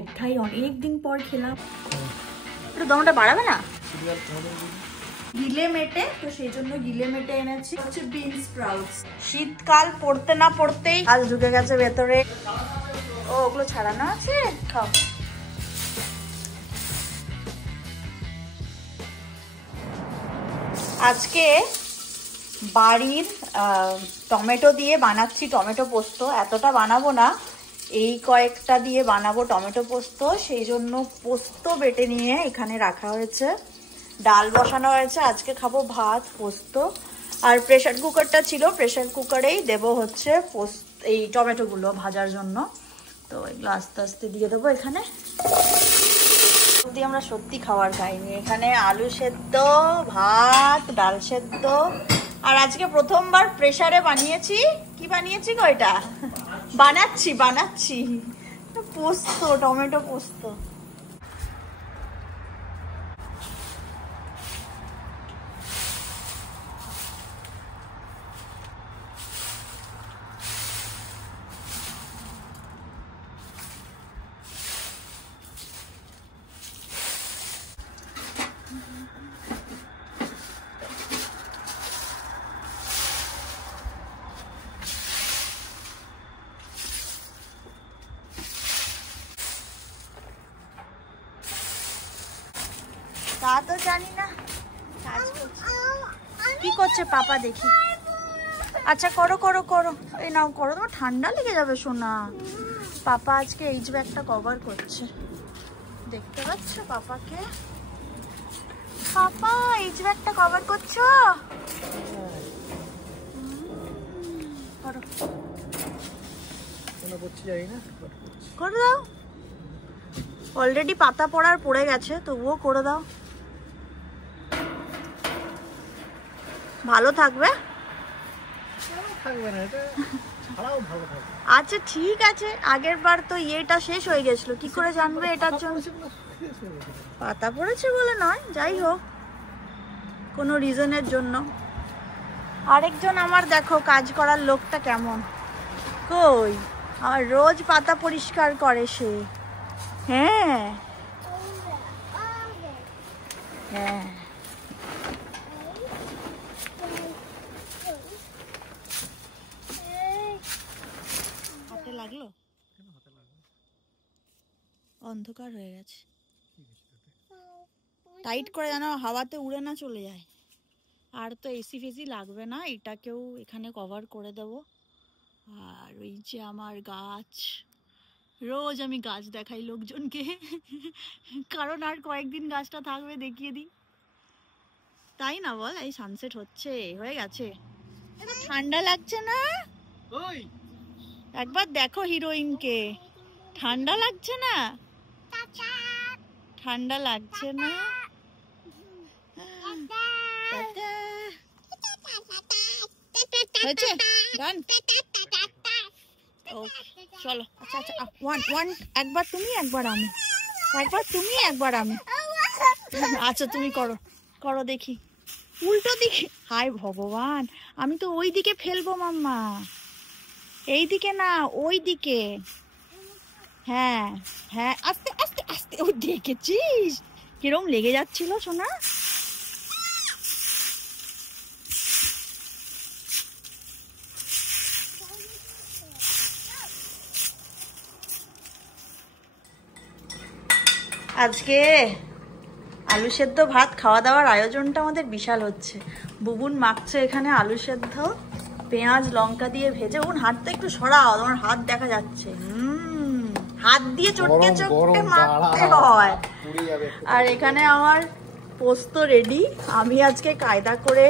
একটাই অনেক দিন পর খেলাম। একটু দমটা বাড়াবে না? গিলে মেটে, তো সেই জন্য গিলে মেটে এনেছি হচ্ছে বিনস স্প্রাউটস। শীতকাল পড়তে না পড়তেই আজ ঢুকে গেছে ভেতরে। ও ওগুলো ছাড়ানো আছে, খাও। আজকে বাড়ির টমেটো দিয়ে বানাচ্ছি টমেটো পোস্ত। এতটা বানাবো না, এই কয়েকটা দিয়ে বানাবো টমেটো পোস্ত। সেই জন্য পোস্ত বেটে নিয়ে এখানে রাখা হয়েছে, ডাল বসানো হয়েছে। আজকে খাবো ভাত, পোস্ত। আর প্রেসার কুকারটা ছিল, প্রেসার কুকারেই দেবো হচ্ছে এই টমেটোগুলো ভাজার জন্য। তো এগুলো আস্তে আস্তে দিয়ে দেবো এখানে। আমরা সত্যি খাবার খাইনি এখানে। আলু সেদ্ধ, ভাত, ডাল সেদ্ধ। আর আজকে প্রথমবার প্রেসারে বানিয়েছি। কি বানিয়েছি গো? এটা বানাচ্ছি পোস্ত, টমেটো পোস্ত। তা তো জানি না, কাজ করছে। কি করছে পাপা দেখি? আচ্ছা করো করো করো, এই নাও করো, তোমার ঠান্ডা লেগে যাবে সোনা। পাপা আজকে এইচ ব্যাগটা কভার করছে, দেখতে পাচ্ছ পাপাকে? পাপা এইচ ব্যাগটা কভার করছো? করো করে দাও। অলরেডি পাতা পড়ার পড়ে গেছে, তবুও করে দাও। ভালো থাকবে? আচ্ছা ঠিক আছে, আগের বার তো ইয়েটা শেষ হয়ে গেছিল, কি করে জানবে এটার জন্য? পাতা পড়েছে বলে নয়, যাই হোক কোনো রিজনের জন্য। আরেকজন আমার দেখো কাজ করার লোকটা কেমন, কই আর রোজ পাতা পরিষ্কার করে সে। হ্যাঁ হ্যাঁ, হাতে লাগলো, অন্ধকার হয়ে গেছে। টাইট করে যেন হাওয়াতে উড়ে না চলে যায়। আর তো এসি ফেসি লাগবে না, এটাকেও এখানে কভার করে দেব। আর ওই যে আমার গাছ, রোজ আমি গাছ দেখাই লোকজনকে, কারণ আর কয়েকদিন গাছটা থাকবে, দেখিয়ে দিই। তাই না বল? এই সানসেট হচ্ছে, হয়ে গেছে। ঠান্ডা লাগছে না? একবার দেখো হিরোইনকে, ঠান্ডা লাগছে না? ঠান্ডা লাগছে না? হয়েছে গান? চলো আচ্ছা আচ্ছা, ওয়ান, একবার তুমি একবার আমি, একবার তুমি একবার আমি। আচ্ছা তুমি করো করো দেখি, উল্টো দিকে। হায় ভগবান, আমি তো ওই দিকে ফেলবো মাম্মা, এই দিকে না ওই দিকে। হ্যাঁ হ্যাঁ, আস্তে আস্তে আস্তে। ও দেখেছিস কিরম লেগে যাচ্ছিল সোনা? আজকে আলু সেদ্ধ ভাত খাওয়া দাওয়ার আয়োজনটা আমাদের বিশাল হচ্ছে। বুবুন মাখছে এখানে আলু সেদ্ধ, পেঁয়াজ লঙ্কা দিয়ে ভেজে। বুবুন হাতটা একটু সরাও, তোমার হাত দেখা যাচ্ছে। হাত দিয়ে চটকে চটকে মাখতে হয়। আর এখানে আমার পোস্ত রেডি। আমি আজকে কায়দা করে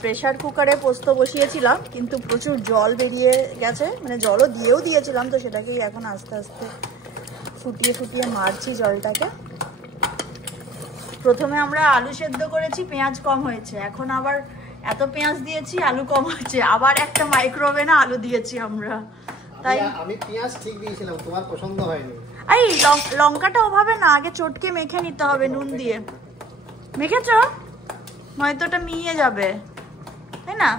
প্রেসার কুকারে পোস্ত বসিয়েছিলাম, কিন্তু প্রচুর জল বেরিয়ে গেছে, মানে জলও দিয়েছিলাম, তো সেটাকেই এখন আস্তে আস্তে ফুটিয়ে ফুটিয়ে মারছি জলটাকে। প্রথমে আমরা আলু সেদ্ধ করেছি, পেঁয়াজ কম হয়েছে, এখন আবার এত পেঁয়াজ দিয়েছি, আলু কম হয়েছে, আবার একটা মাইক্রোওভেনে আলু দিয়েছি আমরা। তাই আমি পেঁয়াজ ঠিক দিয়েছিলাম, তোমার পছন্দ হয়নি। এই লঙ্কাটা ওভাবে না, আগে চটকে মেখে নিতে হবে নুন দিয়ে। মেখেছো? নয়তো ওটা মিলিয়ে যাবে, তাই না?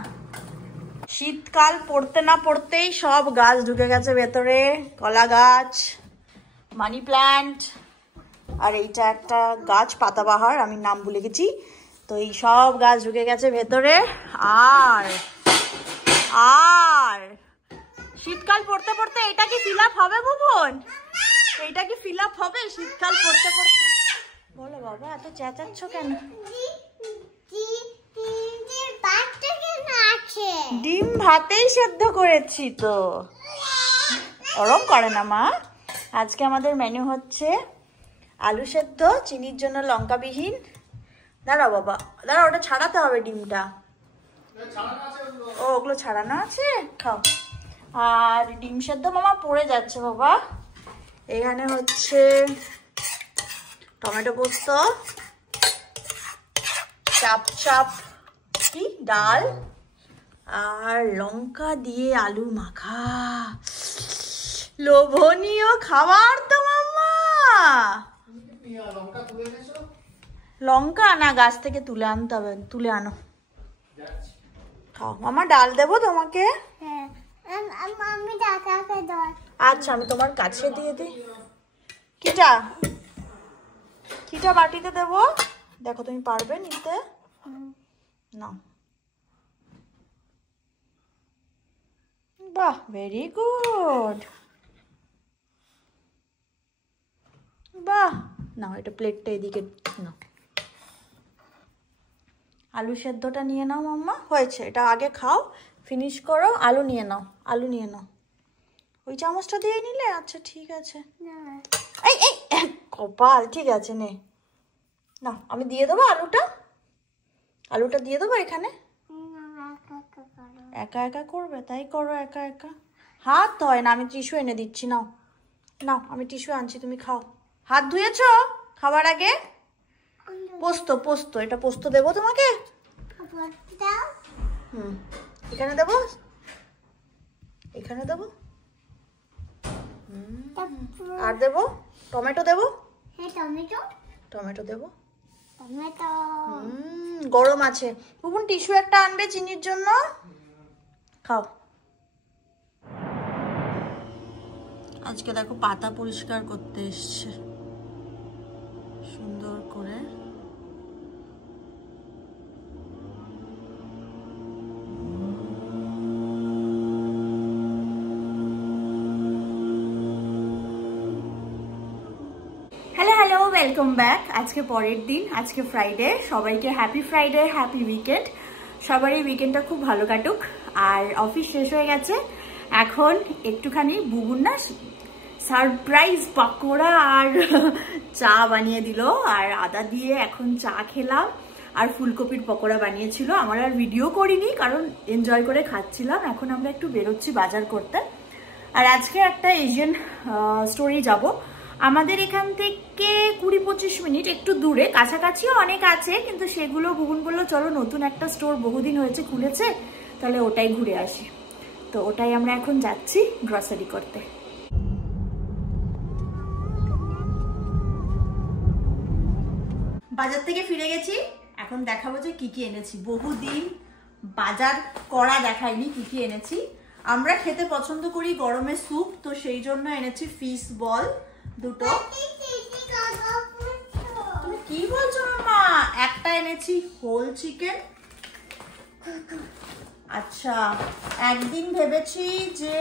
শীতকাল পড়তে না পড়তেই সব গাছ ঢুকে গেছে ভেতরে। কলা গাছ, মানি প্ল্যান্ট, আর এইটা একটা গাছ পাতাবাহার, আমি নাম ভুলে গেছি। তো এই সব গাছ ঢুকে গেছে ভেতরে। আর আর শীতকাল পড়তে পড়তে এটা কি ফিল আপ হবে বুবন? এইটা কি ফিল আপ হবে শীতকাল পড়তে পড়তে? বলো বাবা, এত চেঁচাচ্ছ কেন? ডিম ভাতেই সেদ্ধ করেছি তো, ওরম করে না মা। আজকে আমাদের মেনু হচ্ছে আলু সেদ্ধ, চিনির জন্য লঙ্কাবিহীন। দাঁড়াও বাবা, দাঁড়াও, ওটা ছাড়াতে হবে ডিমটা। ও, ওগুলো ছাড়ানো আছে, খাও। আর ডিম সেদ্ধ মামা পড়ে যাচ্ছে বাবা। এখানে হচ্ছে টমেটো পোস্ত, চাপ চাপ কি ডাল, আর লঙ্কা দিয়ে আলু মাখা। লোভনীয় খাবার তো মাম্মা। লঙ্কা না, গাছ থেকে তুলে আনতে হবে, তুলে আনো, খাও। মামা ডাল দেবো তোমাকে? আচ্ছা, আমি তোমার কাছে দিয়ে দিই। কিটা কিটা বাটিতে দেবো, দেখো তুমি পারবে নিতে? না, বাহ, ভেরি গুড, বাহ। নাও, এটা প্লেটটা এদিকে নাও। আলু সেদ্ধটা নিয়ে নাও মাম্মা, হয়েছে, এটা আগে খাও, ফিনিশ করো। আলু নিয়ে নাও, আলু নিয়ে নাও। ওই চামচটা দিয়ে নিলে? আচ্ছা ঠিক আছে। এই এই কপাল, ঠিক আছে, নে না, আমি দিয়ে দেবো আলুটা। আলুটা দিয়ে দেবো এখানে। একা একা করবে? তাই করো, একা একা। হাত হয় না, আমি টিস্যু এনে দিচ্ছি, নাও নাও, আমি টিস্যু আনছি, তুমি খাও। হাত ধুয়েছো খাবার আগে? পোস্ত, পোস্ত, এটা পোস্ত দেবো তোমাকে। হুম, এখানে দেবো, এখানে দেবো। আর দেবো টমেটো দেবো? টমেটো দেবো। গরম আছে। বুবুন টিস্যু একটা আনবে চিনির জন্য, খাও। আজকে দেখো পাতা পরিষ্কার করতে এসছে সুন্দর করে। Hello, welcome back. আজকে পরের দিন, আজকে ফ্রাইডে। সবাইকে হ্যাপি ফ্রাইডে, হ্যাপি উইকেন্ড। সবারই উইকেন্ডটা খুব ভালো কাটুক। আর অফিস শেষ হয়ে গেছে, এখন একটুখানি বুবুন না সারপ্রাইজ পাকোড়া আর চা বানিয়ে দিল, আর আদা দিয়ে এখন চা খেলাম। আর ফুলকপির পকোড়া বানিয়েছিল। আমার আর ভিডিও করিনি, কারণ এনজয় করে খাচ্ছিলাম। এখন আমরা একটু বেরোচ্ছি বাজার করতে। আর আজকে একটা এশিয়ান স্টোরে যাব। আমাদের এখান থেকে 20-25 মিনিট, একটু দূরে, কাছাকাছিও অনেক আছে, কিন্তু সেগুলো বুবুন বললো চলো নতুন একটা স্টোর বহুদিন হয়েছে খুলেছে, তাহলে ওটাই ঘুরে আসি। তো ওটাই আমরা এখন যাচ্ছি গ্রসারি করতে। বাজার থেকে ফিরে গেছি, এখন দেখাবো যে কি কি এনেছি। বহুদিন বাজার করা দেখাইনি, কি কি এনেছি। আমরা খেতে পছন্দ করি গরমে স্যুপ, তো সেই জন্য এনেছি ফিশ বল দুটো। তুমি কি বলছো মামা? একটা এনেছি হোল চিকেন। আচ্ছা, একদিন ভেবেছি যে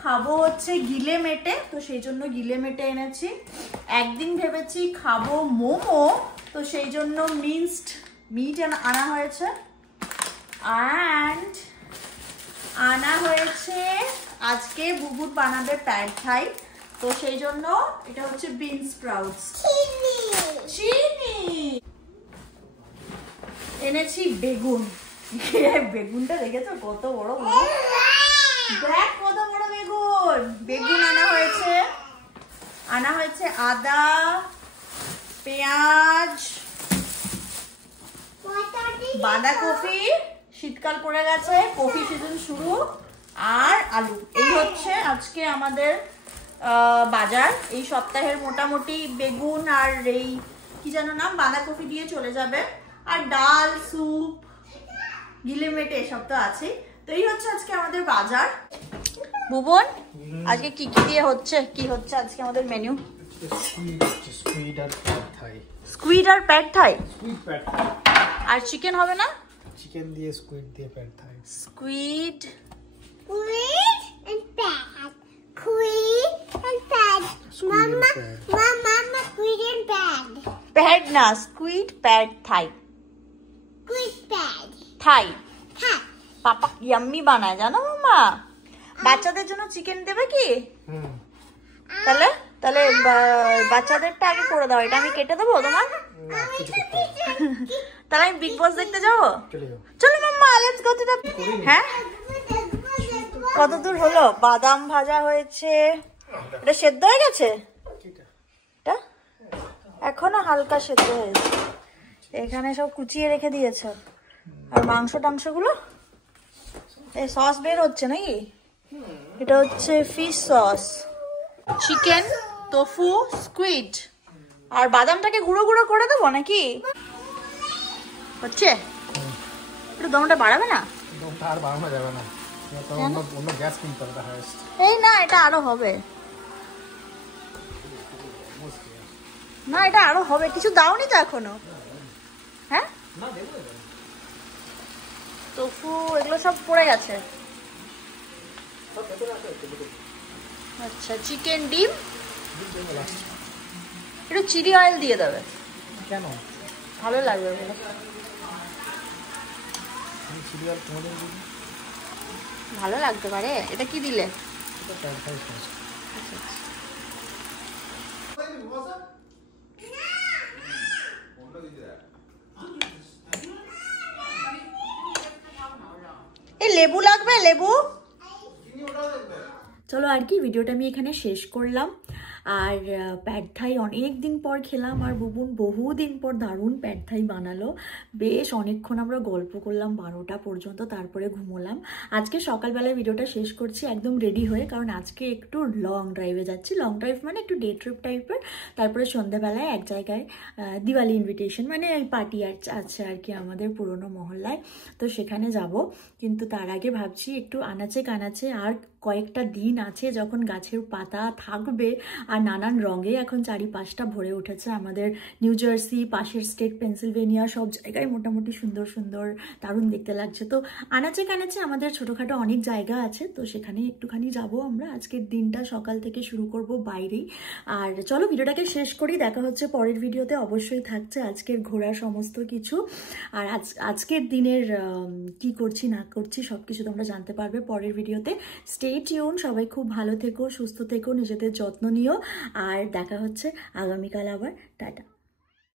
খাবো হচ্ছে গিলে মেটে, তো সেই জন্য গিলে মেটে এনেছি। একদিন ভেবেছি খাবো মোমো, তো সেই জন্য মিন্সড মিট আনা হয়েছে। অ্যান্ড আনা হয়েছে আজকে বুবুর বানাবে প্যাড থাই, তো সেই জন্য এটা হচ্ছে বিন স্প্রাউটস। চিনি এনেছি। বেগুন, বেগুনটা দেখেছো কত বড় বড়, দেখ কত বড় বেগুন। বেগুন আনা হয়েছে। আনা হয়েছে আদা, পেঁয়াজ, বাঁধাকপি, শীতকাল পড়ে গেছে, কফি সিজন শুরু, আর আলু। এই হচ্ছে আজকে আমাদের বাজার। এই সপ্তাহের মোটামুটি বেগুন আর এই কি যেন নাম, বাঁধাকপি দিয়ে চলে যাবে। আর ডাল, স্যুপ, গিলে মেটে এসব তো আছে। তো এই হচ্ছে আজকে আমাদের বাজার। ভুবন, আজকে কি কি দিয়ে হচ্ছে, কি হচ্ছে আজকে আমাদের মেনু? স্কুইড আর প্যাড থাই। স্কুইড আর প্যাড থাই। স্কুইড প্যাড থাই। আর চিকেন হবে না? চিকেন দিয়ে স্কুইড দিয়ে pad Thai. Squid and bad. Queen and bad. Mama, mama, queen and bad. Pad না, স্কুইড প্যাড থাই। Queen bad. থাই Ha. পাপা ইয়াম্মি বানায় জানো মামা। বাচ্চাদের জন্য চিকেন দেবে কি? হুম। তাহলে তাহলে বাচ্চাদেরটা আগে করে দাও, এটা আমি কেটে দেবো তোমার। না কিছু করতে হবে না। তাহলে আমি বিগ বস দেখতে যাবো। চলে যাও। চলো মাম্মা, লেটস গো টু দ্য। হ্যাঁ, কত দূর হলো? বাদাম ভাজা হয়েছে, এটা সেদ্ধ হয়ে গেছে। এটা এখনো হালকা সেদ্ধ হয়েছে। এখানে সব কুচিয়ে রেখে দিয়েছো। আর মাংস টাংসগুলো এই সস বের হচ্ছে নাকি? এটা হচ্ছে fish sauce, chicken, tofu, squid. আর বাদামটাকে গুঁড়ো গুঁড়ো করে দেবো নাকি? হচ্ছে একটু দমটা বাড়াবে না? দমটা আর বাড়ানো যাবে না, অন্য গ্যাস কিনতে হবে হাইয়েস্ট। এই না, এটা আরো হবে না, এটা আরো হবে। কিছু দাওনি তো এখনো? হ্যাঁ, না দেবো। তোফু এগুলো সব পড়ে গেছে। আচ্ছা, চিকেন, ডিম, একটু চিলি অয়েল দিয়ে দেবে। কেন? ভালো লাগবে বলে। চিলি আর কোন দিন দিবি? ভালো লাগতে পারে। এটা কি দিলে? এটা প্যাড থাই সস। এই লেবু লাগবে, লেবু। চলো আর কি, ভিডিওটা আমি এখানে শেষ করলাম। আর প্যাড থাই অনেক দিন পর খেলাম, আর বুবুন বহুদিন পর দারুণ প্যাড থাই বানালো। বেশ অনেকক্ষণ আমরা গল্প করলাম, 12টা পর্যন্ত, তারপরে ঘুমোলাম। আজকে সকালবেলায় ভিডিওটা শেষ করছি একদম রেডি হয়ে, কারণ আজকে একটু লং ড্রাইভে যাচ্ছি। লং ড্রাইভ মানে একটু ডে ট্রিপ টাইপের। তারপরে সন্ধ্যাবেলায় এক জায়গায় দিওয়ালি ইনভিটেশন, মানে ওই পার্টি আছে আর কি আমাদের পুরনো মহল্লায়, তো সেখানে যাব। কিন্তু তার আগে ভাবছি একটু আনাচে কানাচে, আর কয়েকটা দিন আছে যখন গাছের পাতা থাকবে, আর নানান রঙে এখন চারিপাশটা ভরে উঠেছে। আমাদের নিউ জার্সি, পাশের স্টেট পেনসিলভেনিয়া, সব জায়গায় মোটামুটি সুন্দর সুন্দর দারুণ দেখতে লাগছে। তো আনাচে কানাচে আমাদের ছোটোখাটো অনেক জায়গা আছে, তো সেখানে একটুখানি যাব আমরা। আজকের দিনটা সকাল থেকে শুরু করব বাইরেই। আর চলো ভিডিওটাকে শেষ করি, দেখা হচ্ছে পরের ভিডিওতে। অবশ্যই থাকছে আজকের ঘোরার সমস্ত কিছু, আর আজকের দিনের কি করছি না করছি সব কিছু তোমরা জানতে পারবে পরের ভিডিওতে। স্টে টিউন, সবাই খুব ভালো থেকো, সুস্থ থেকো, নিজেদের যত্ন নিও, আর দেখা হচ্ছে আগামীকাল আবার। টাটা।